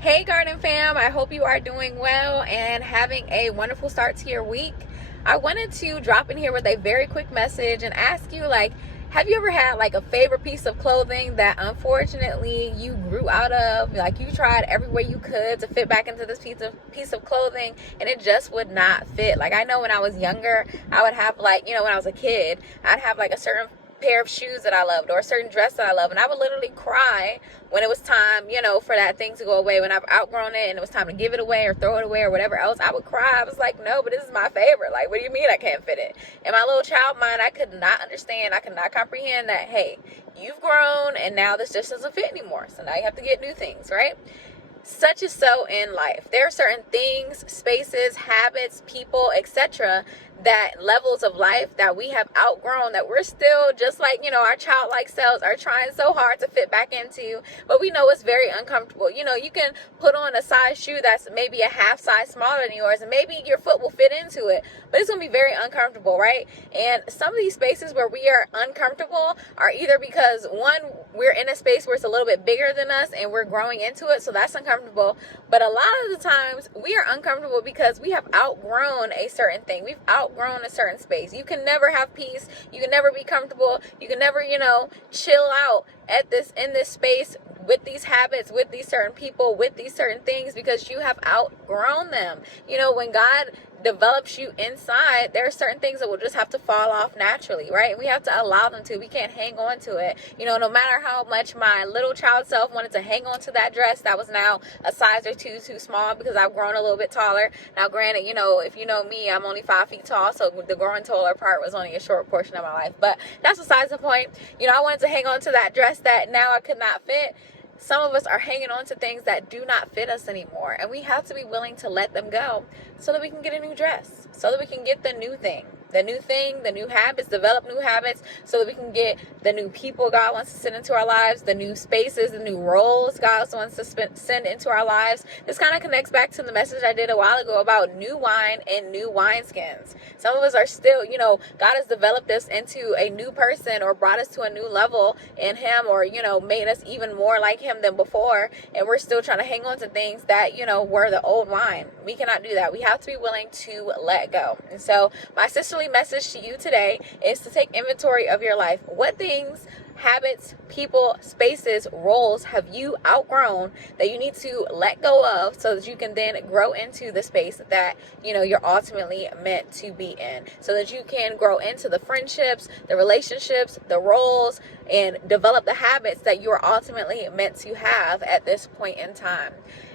Hey Garden Fam, I hope you are doing well and having a wonderful start to your week. I wanted to drop in here with a very quick message and ask you, have you ever had a favorite piece of clothing that unfortunately you grew out of? You tried every way you could to fit back into this piece of clothing and it just would not fit. I know when I was younger, I would have when I was a kid, I'd have a certain pair of shoes that I loved or a certain dress that I love, and I would literally cry when it was time, for that thing to go away. When I've outgrown it and it was time to give it away or throw it away or whatever else, I would cry. I was like, no, but this is my favorite. What do you mean I can't fit it? In my little child mind, I could not understand, I could not comprehend that, hey, you've grown and now this just doesn't fit anymore. So now you have to get new things, right? Such is so in life. There are certain things, spaces, habits, people, etc., that levels of life that we have outgrown, that we're still just our childlike selves are trying so hard to fit back into, but we know it's very uncomfortable. You can put on a size shoe that's maybe a half size smaller than yours and maybe your foot will fit into it, but it's going to be very uncomfortable, right? And some of these spaces where we are uncomfortable are either because, one, we're in a space where it's a little bit bigger than us and we're growing into it, so that's uncomfortable. But a lot of the times we are uncomfortable because we have outgrown a certain thing. We've outgrown a certain space. You can never have peace. You can never be comfortable. You can never, chill out in this space with these habits, with these certain people, with these certain things, because you have outgrown them. When God develops you inside, there are certain things that will just have to fall off naturally, right? We have to allow them to. We can't hang on to it. No matter how much my little child self wanted to hang on to that dress that was now a size or two too small because I've grown a little bit taller. Now, granted, if you know me, I'm only 5 feet tall, so the growing taller part was only a short portion of my life. But that's besides the point. I wanted to hang on to that dress that now I could not fit. Some of us are hanging on to things that do not fit us anymore, and we have to be willing to let them go so that we can get a new dress, so that we can get the new thing, the new habits, develop new habits, so that we can get the new people God wants to send into our lives, the new spaces, the new roles God wants to send into our lives. This kind of connects back to the message I did a while ago about new wine and new wineskins. Some of us are still, God has developed us into a new person or brought us to a new level in Him, or, made us even more like Him than before, and we're still trying to hang on to things that, were the old wine. We cannot do that. We have to be willing to let go. And so my sisterly message to you today is to take inventory of your life. What things, habits, people, spaces, roles have you outgrown that you need to let go of so that you can then grow into the space that you're ultimately meant to be in, so that you can grow into the friendships, the relationships, the roles, and develop the habits that you are ultimately meant to have at this point in time.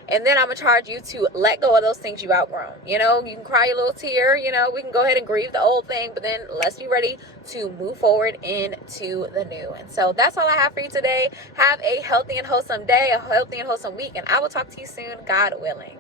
And then I'm going to charge you to let go of those things you've outgrown. You can cry a little tear, we can go ahead and grieve the old thing, but then let's be ready to move forward into the new. And so that's all I have for you today. Have a healthy and wholesome day, a healthy and wholesome week, and I will talk to you soon, God willing.